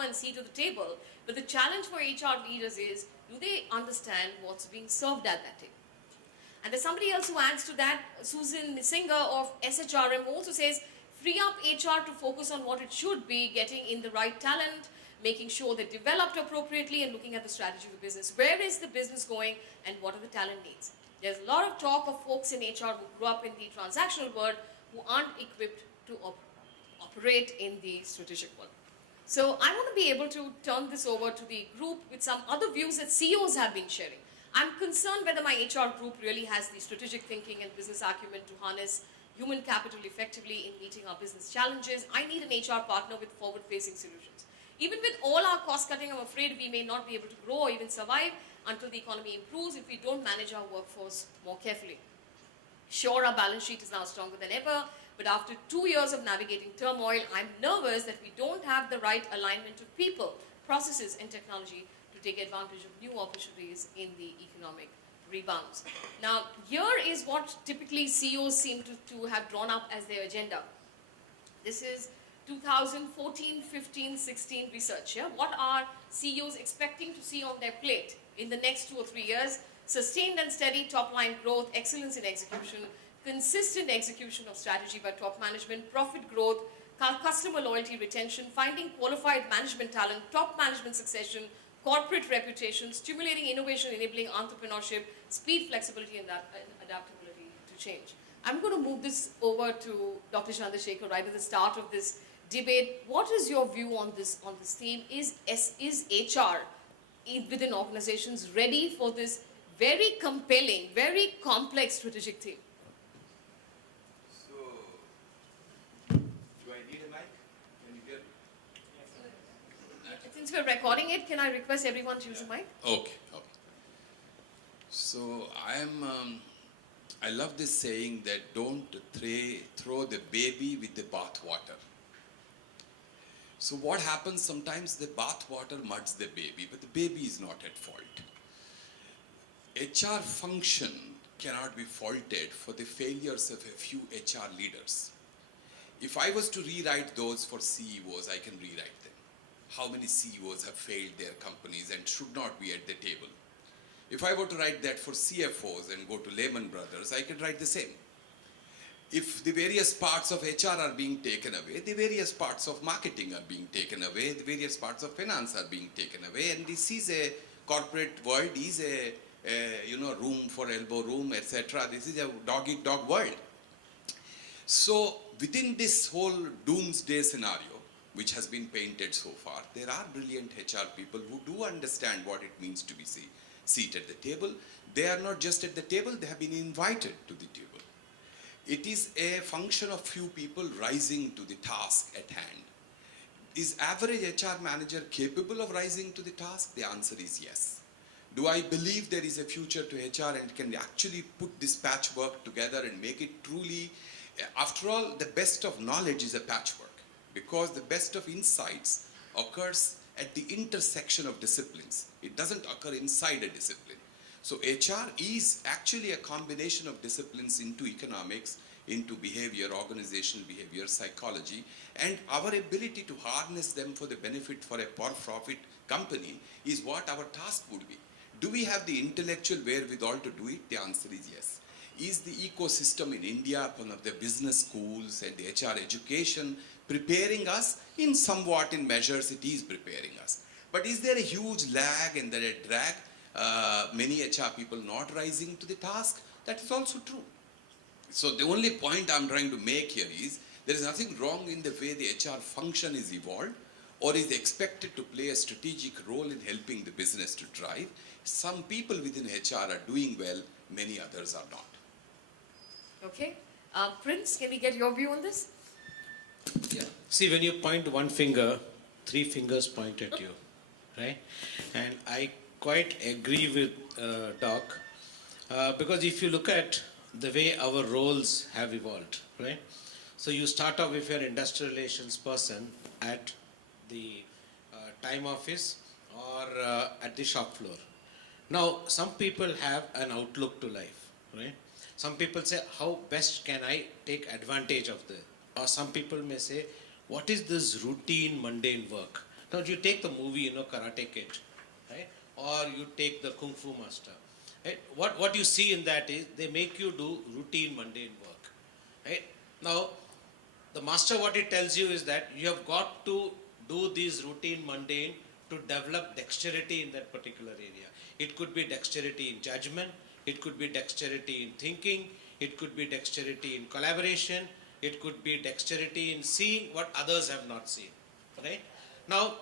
and seat at the table, but the challenge for HR leaders is, do they understand what's being served at that table? And there's somebody else who adds to that, Susan Singer of SHRM also says, free up HR to focus on what it should be, getting in the right talent, making sure they're developed appropriately, and looking at the strategy of the business. Where is the business going and what are the talent needs? There's a lot of talk of folks in HR who grew up in the transactional world who aren't equipped to operate in the strategic world. So I want to be able to turn this over to the group with some other views that CEOs have been sharing. I'm concerned whether my HR group really has the strategic thinking and business acumen to harness human capital effectively in meeting our business challenges. I need an HR partner with forward-facing solutions. Even with all our cost cutting, I'm afraid we may not be able to grow or even survive until the economy improves if we don't manage our workforce more carefully. Sure, our balance sheet is now stronger than ever, but after 2 years of navigating turmoil, I'm nervous that we don't have the right alignment of people, processes, and technology to take advantage of new opportunities in the economic rebounds. Now, here is what typically CEOs seem to have drawn up as their agenda. This is 2014, 15, 16 research. Yeah? What are CEOs expecting to see on their plate in the next 2 or 3 years? Sustained and steady top-line growth, excellence in execution, consistent execution of strategy by top management, profit growth, customer loyalty retention, finding qualified management talent, top management succession, corporate reputation, stimulating innovation, enabling entrepreneurship, speed, flexibility, and adaptability to change. I'm going to move this over to Dr. Chandrasekhar right at the start of this debate. What is your view on this theme? Is HR within organizations ready for this very compelling, very complex strategic theme? So, do I need a mic? Can you hear me? Since we're recording it, can I request everyone to use a mic? Okay. So, I love this saying that don't throw the baby with the bathwater. So what happens sometimes, the bathwater muddies the baby, but the baby is not at fault. HR function cannot be faulted for the failures of a few HR leaders. If I was to rewrite those for CEOs, I can rewrite them. How many CEOs have failed their companies and should not be at the table? If I were to write that for CFOs and go to Lehman Brothers, I could write the same. If the various parts of HR are being taken away, the various parts of marketing are being taken away, the various parts of finance are being taken away, and this is a corporate world, is a room for elbow room, etc. This is a dog-eat-dog world. So within this whole doomsday scenario, which has been painted so far, there are brilliant HR people who do understand what it means to be seated at the table. They are not just at the table, they have been invited to the table. It is a function of few people rising to the task at hand. Is average HR manager capable of rising to the task? The answer is yes. Do I believe there is a future to HR and can actually put this patchwork together and make it truly, after all, the best of knowledge is a patchwork, because the best of insights occurs at the intersection of disciplines. It doesn't occur inside a discipline. So HR is actually a combination of disciplines into economics, into behavior, organizational behavior, psychology, and our ability to harness them for the benefit for a for-profit company is what our task would be. Do we have the intellectual wherewithal to do it? The answer is yes. Is the ecosystem in India, one of the business schools and the HR education preparing us? In somewhat in measures it is preparing us. But is there a huge lag and there a drag? Many HR people not rising to the task? That is also true. So the only point I'm trying to make here is there is nothing wrong in the way the HR function is evolved or is expected to play a strategic role in helping the business to drive. Some people within HR are doing well, many others are not. Okay. Prince, can we get your view on this? Yeah. See, when you point one finger, 3 fingers point at you, right? And I quite agree with Doc, because if you look at the way our roles have evolved, right? So you start off with your industrial relations person at the time office or at the shop floor. Now, some people have an outlook to life, right? Some people say, how best can I take advantage of this? Or some people may say, what is this routine, mundane work? Now you take the movie, Karate Kid, right? Or you take the Kung Fu Master. Right? What you see in that is they make you do routine, mundane work. Right? Now, the master, what it tells you is that you have got to do these routine, mundane to develop dexterity in that particular area. It could be dexterity in judgment, it could be dexterity in thinking, it could be dexterity in collaboration, it could be dexterity in seeing what others have not seen. Right? Now,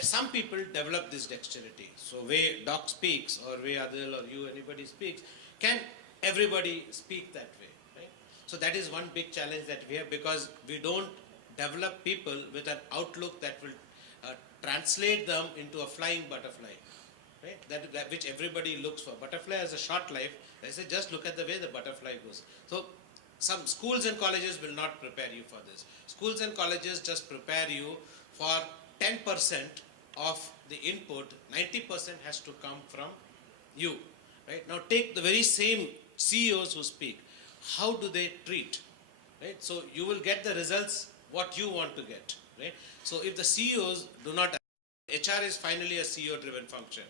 some people develop this dexterity. So, way Doc speaks, or way Adil or you, anybody speaks, can everybody speak that way? Right? So, that is one big challenge that we have, because we don't develop people with an outlook that will translate them into a flying butterfly. Right? That which everybody looks for. Butterfly has a short life. I say just look at the way the butterfly goes. So, some schools and colleges will not prepare you for this. Schools and colleges just prepare you for 10% of the input, 90% has to come from you. Right? Now take the very same CEOs who speak. How do they treat? Right? So you will get the results what you want to get. Right? So if the CEOs do not, HR is finally a CEO driven function.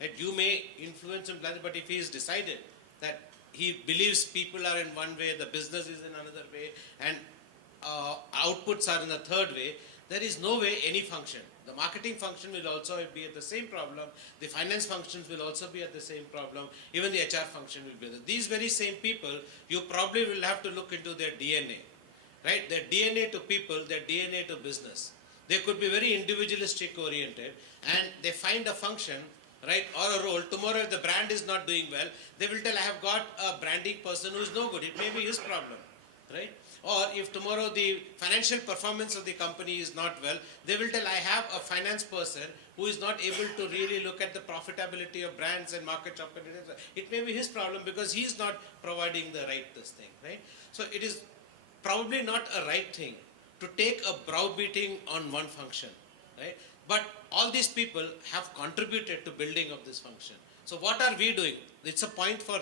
Right? You may influence him, but if he has decided that he believes people are in one way, the business is in another way, and outputs are in a third way, there is no way any function. The marketing function will also be at the same problem. The finance functions will also be at the same problem. Even the HR function will be. These very same people, you probably will have to look into their DNA. Right? Their DNA to people, their DNA to business. They could be very individualistic oriented, and they find a function, right, or a role. Tomorrow if the brand is not doing well, they will tell, I have got a branding person who is no good. It may be his problem. Right? Or if tomorrow the financial performance of the company is not well, they will tell, I have a finance person who is not able to really look at the profitability of brands and market opportunities. It may be his problem because he is not providing the right this thing, right? So it is probably not a right thing to take a browbeating on one function, right? But all these people have contributed to building of this function. So what are we doing? It's a point for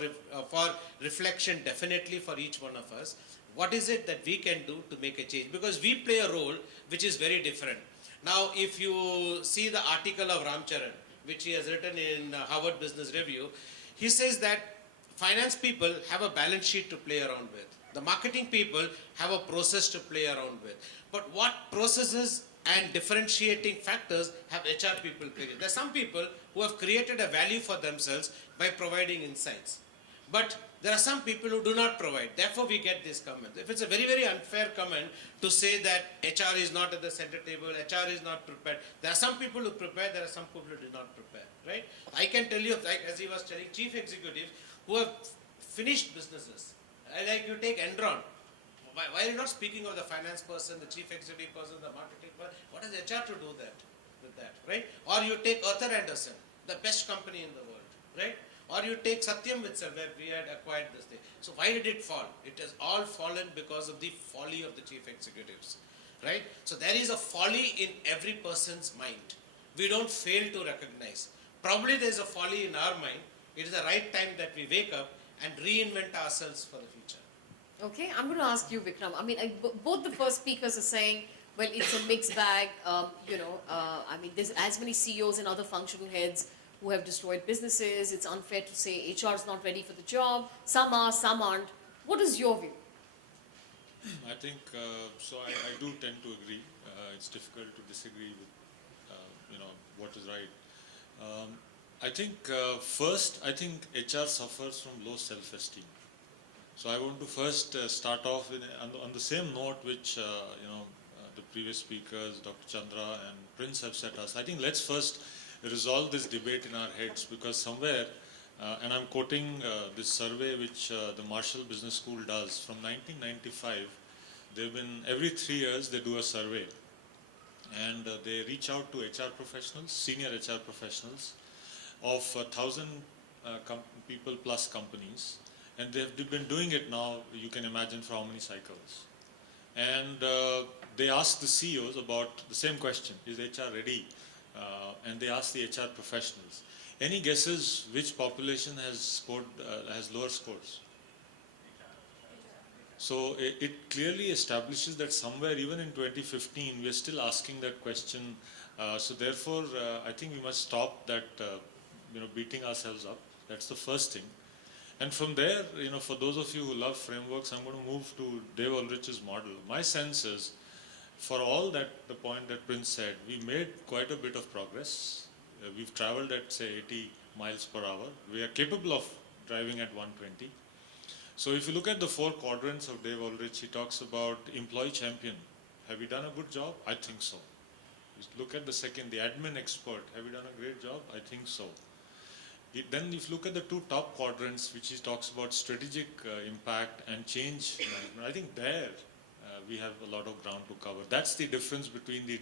reflection definitely for each one of us. What is it that we can do to make a change? Because we play a role which is very different. Now, if you see the article of Ramcharan, which he has written in Harvard Business Review, he says that finance people have a balance sheet to play around with. The marketing people have a process to play around with. But what processes and differentiating factors have HR people created? There are some people who have created a value for themselves by providing insights. But there are some people who do not provide. Therefore, we get this comment. If it's a very, very unfair comment to say that HR is not at the center table, HR is not prepared. There are some people who prepare, there are some people who do not prepare, right? I can tell you, like, as he was telling, chief executives who have finished businesses. Like you take Enron. Why are you not speaking of the finance person, the chief executive person, the marketing person? What has HR to do that with that, right? Or you take Arthur Andersen, the best company in the world, right? Or you take Satyam Vitsal, where we had acquired this thing. So why did it fall? It has all fallen because of the folly of the chief executives, right? So there is a folly in every person's mind. We don't fail to recognize. Probably there is a folly in our mind. It is the right time that we wake up and reinvent ourselves for the future. Okay, I'm going to ask you, Vikram. I mean, both the first speakers are saying, well, it's a mixed bag. I mean, there's as many CEOs and other functional heads who have destroyed businesses. It's unfair to say HR is not ready for the job. Some are, some aren't. What is your view? I think, I do tend to agree. It's difficult to disagree with, what is right. I think first, I think HR suffers from low self-esteem. So I want to first start off on the same note which, the previous speakers, Dr. Chandra and Prince have set us. I think let's first resolve this debate in our heads, because somewhere, and I'm quoting this survey which the Marshall Business School does from 1995. They've been, every 3 years they do a survey, and they reach out to HR professionals, senior HR professionals of 1,000 people plus companies, and they've been doing it now, you can imagine for how many cycles. And they ask the CEOs about the same question, is HR ready? And they ask the HR professionals. Any guesses which population has lower scores? So it clearly establishes that somewhere, even in 2015, we are still asking that question So therefore, I think we must stop that, beating ourselves up. That's the first thing. And from there, for those of you who love frameworks, I'm going to move to Dave Ulrich's model. My sense is, for all that, the point that Prince said, we made quite a bit of progress. We've traveled at, say, 80 miles per hour. We are capable of driving at 120. So if you look at the 4 quadrants of Dave Ulrich, he talks about employee champion. Have we done a good job? I think so. Look at the second, the admin expert. Have we done a great job? I think so. Then if you look at the 2 top quadrants, which he talks about strategic impact and change management, I think there we have a lot of ground to cover. That's the difference between the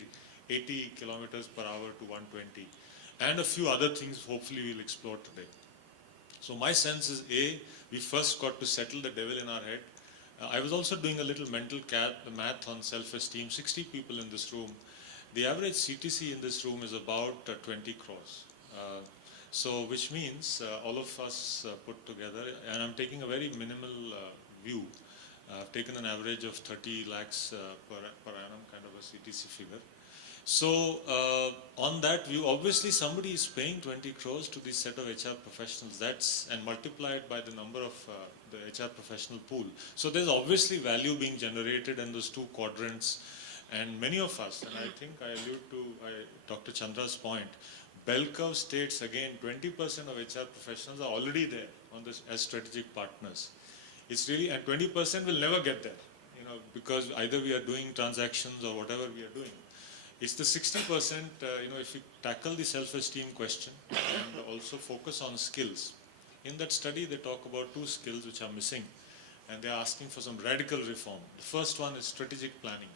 80 kilometers per hour to 120. And a few other things hopefully we'll explore today. So my sense is, A, we first got to settle the devil in our head. I was also doing a little mental math on self-esteem. 60 people in this room. The average CTC in this room is about 20 crores. So which means all of us put together, and I'm taking a very minimal view. I've taken an average of 30 lakhs per annum kind of a CTC figure. So on that view, obviously somebody is paying 20 crores to this set of HR professionals. And multiplied by the number of the HR professional pool. So there's obviously value being generated in those 2 quadrants. And many of us, and I think I allude to Dr. Chandra's point, bell curve states again 20% of HR professionals are already there on this as strategic partners. It's really, and 20% will never get there, because either we are doing transactions or whatever we are doing. It's the 60%, if you tackle the self-esteem question and also focus on skills. In that study, they talk about 2 skills which are missing, and they're asking for some radical reform. The first one is strategic planning.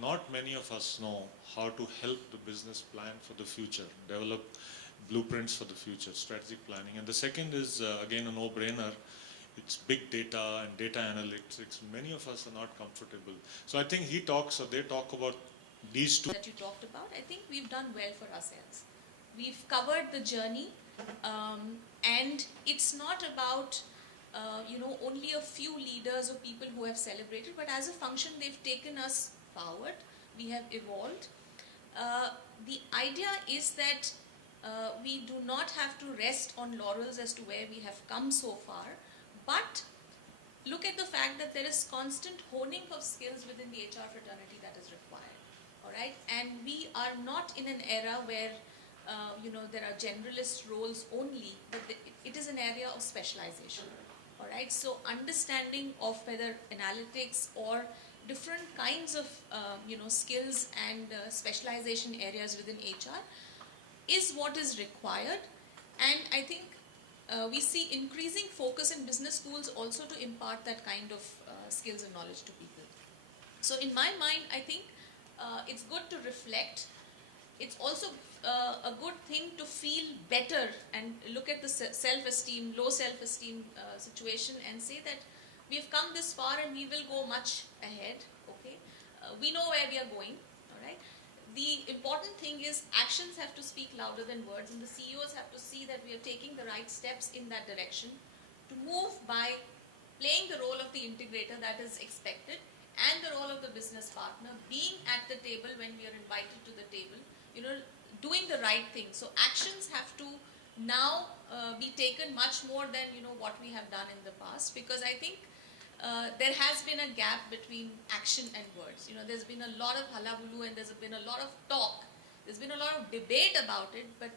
Not many of us know how to help the business plan for the future, develop blueprints for the future, strategic planning. And the second is, again, a no-brainer. It's big data and data analytics. Many of us are not comfortable. So I think they talk about these 2. That you talked about, I think we've done well for ourselves. We've covered the journey, and it's not about only a few leaders or people who have celebrated, but as a function they've taken us forward. We have evolved. The idea is that we do not have to rest on laurels as to where we have come so far, but look at the fact that there is constant honing of skills within the HR fraternity that is required. All right, and we are not in an era where there are generalist roles only, but it is an area of specialization. All right, so understanding of whether analytics or different kinds of skills and specialization areas within HR is what is required, and I think we see increasing focus in business schools also to impart that kind of skills and knowledge to people. So in my mind, I think it's good to reflect. It's also a good thing to feel better and look at the self-esteem, low self-esteem situation and say that we have come this far and we will go much ahead. Okay, we know where we are going. All right. The important thing is actions have to speak louder than words, and the CEOs have to see that we are taking the right steps in that direction to move by playing the role of the integrator that is expected and the role of the business partner, being at the table when we are invited to the table, doing the right thing. So actions have to now be taken much more than what we have done in the past, because I think there has been a gap between action and words. There's been a lot of hullabaloo and there's been a lot of talk. There's been a lot of debate about it, but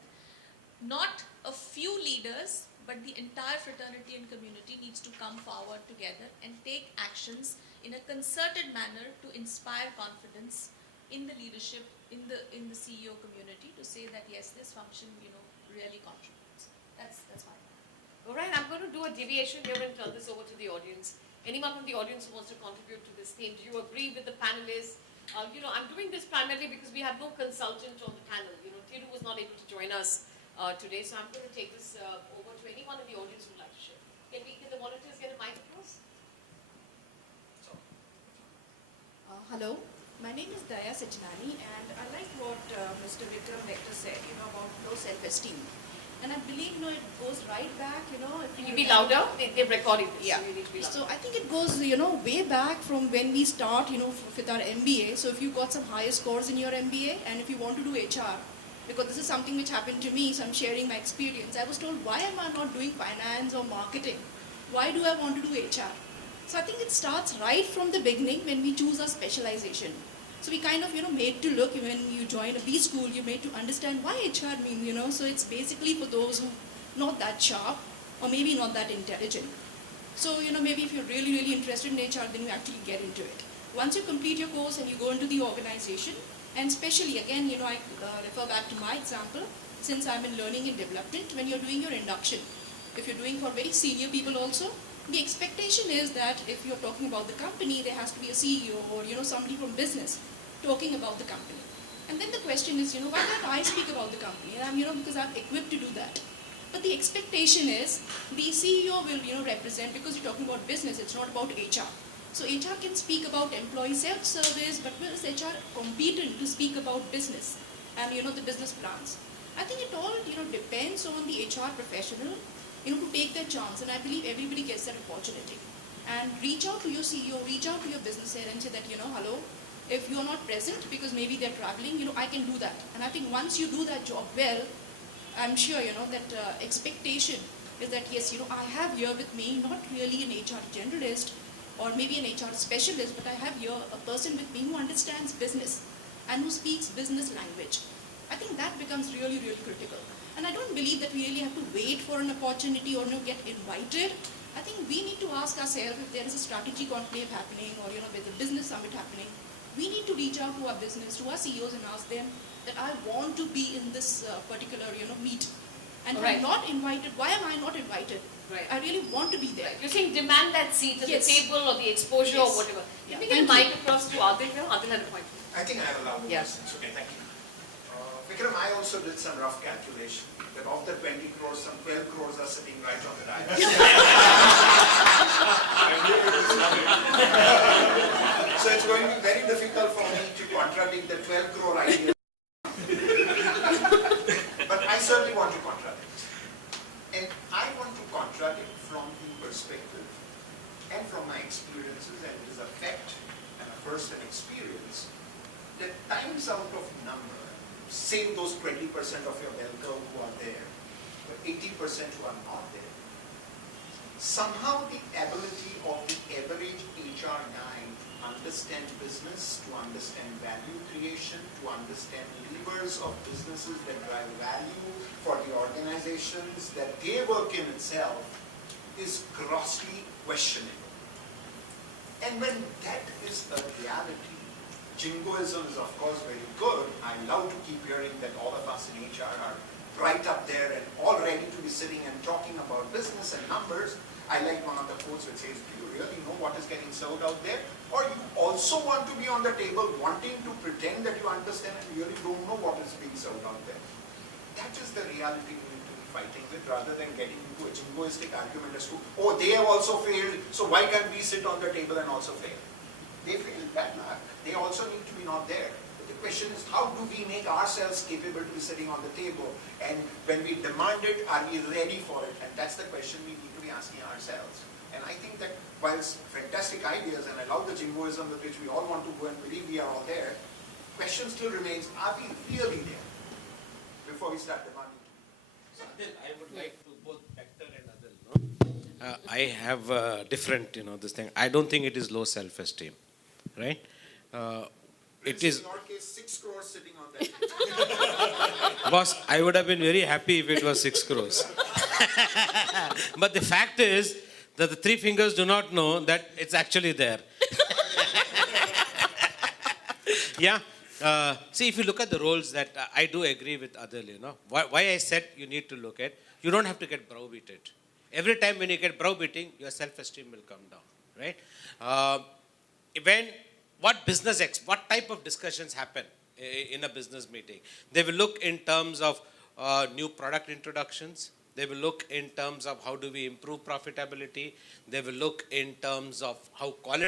not a few leaders, but the entire fraternity and community needs to come forward together and take actions in a concerted manner to inspire confidence in the leadership, in the CEO community, to say that yes, this function really contributes. That's my point. All right, I'm going to do a deviation here and turn this over to the audience. Anyone from the audience who wants to contribute to this theme, do you agree with the panelists? I'm doing this primarily because we have no consultant on the panel. Thiru was not able to join us today, so I'm going to take this over to anyone in the audience who would like to share. Can the volunteers get a mic across? Hello, my name is Daya Sachinani, and I like what Mr. Vikram Vector said, about low self-esteem. And I believe, it goes right back, if Can you be louder? They're recording this. Yeah. So you need to be louder. So I think it goes, way back from when we start, with our MBA. So if you got some higher scores in your MBA and if you want to do HR, because this is something which happened to me, so I'm sharing my experience. I was told, why am I not doing finance or marketing? Why do I want to do HR? So I think it starts right from the beginning when we choose our specialization. So we kind of, made to look, when you join a B school, you're made to understand why HR means, so it's basically for those who not that sharp or maybe not that intelligent. So, maybe if you're really, really interested in HR, then you actually get into it. Once you complete your course and you go into the organization, and especially, again, I refer back to my example, since I'm in learning and development, when you're doing your induction, if you're doing for very senior people also, the expectation is that if you're talking about the company, there has to be a CEO or, somebody from business talking about the company. And then the question is, why can't I speak about the company? And I'm, because I'm equipped to do that. But the expectation is the CEO will, represent, because you're talking about business, it's not about HR. So HR can speak about employee self-service, but is HR competent to speak about business and, the business plans? I think it all, depends on the HR professional, to take their chance. And I believe everybody gets that opportunity. And reach out to your CEO, reach out to your business head and say that, hello, if you're not present because maybe they're traveling, I can do that. And I think once you do that job well, I'm sure, that expectation is that, yes, I have here with me not really an HR generalist or maybe an HR specialist, but I have here a person with me who understands business and who speaks business language. I think that becomes really, really critical. And I don't believe that we really have to wait for an opportunity or get invited. I think we need to ask ourselves if there is a strategy conclave happening or, there's a business summit happening. We need to reach out to our business, to our CEOs and ask them that I want to be in this particular, meet. And if Right. I'm not invited, why am I not invited? Right. I really want to be there. You're saying demand that seat at Yes. the table or the exposure or Yes. whatever. Yeah. Let me get a Thank mic across to Adil here. Adil had a point. I think I have a louder Yeah. voice. It's okay, thank you. Vikram, I also did some rough calculation that of the 20 crores, some 12 crores are sitting right on the dial. So it's going to be very difficult for me to contradict the 12 crore idea. But I certainly want to contradict. And I want to contradict from the perspective and from my experiences, and it is a fact and a first-hand experience, that times out of number, say those 20% of your bell curve who are there, but 80% who are not there, somehow the ability of the average HR guy to understand business, to understand value creation, to understand levers of businesses that drive value for the organizations that they work in itself is grossly questionable. And when that is a reality, jingoism is of course very good. I love to keep hearing that all of us in HR are right up there and all ready to be sitting and talking about business and numbers. I like one of the quotes which says, do you really know what is getting served out there? Or you also want to be on the table wanting to pretend that you understand and really don't know what is being served out there. That is the reality we need to be fighting with, rather than getting into a jingoistic argument as to, oh, they have also failed, so why can't we sit on the table and also fail? They failed, bad luck. They also need to be not there. But the question is, how do we make ourselves capable to be sitting on the table? And when we demand it, are we ready for it? And that's the question we need to be asking ourselves. And I think that whilst fantastic ideas, and I love the jingoism with which we all want to go and believe we are all there, question still remains, are we really there? Before we start demanding. Adil, I would like to both Hector and Adil. No? I have different, this thing. I don't think it is low self-esteem, right? It is. In your case, 6 crores sitting on that. Boss, I would have been very happy if it was 6 crores. But the fact is that the 3 fingers do not know that it's actually there. Yeah. See, if you look at the roles that I do agree with Adil, why I said you need to look at, you don't have to get browbeated. Every time when you get browbeating, your self-esteem will come down, right? What type of discussions happen in a business meeting? They will look in terms of new product introductions. They will look in terms of how do we improve profitability. They will look in terms of how quality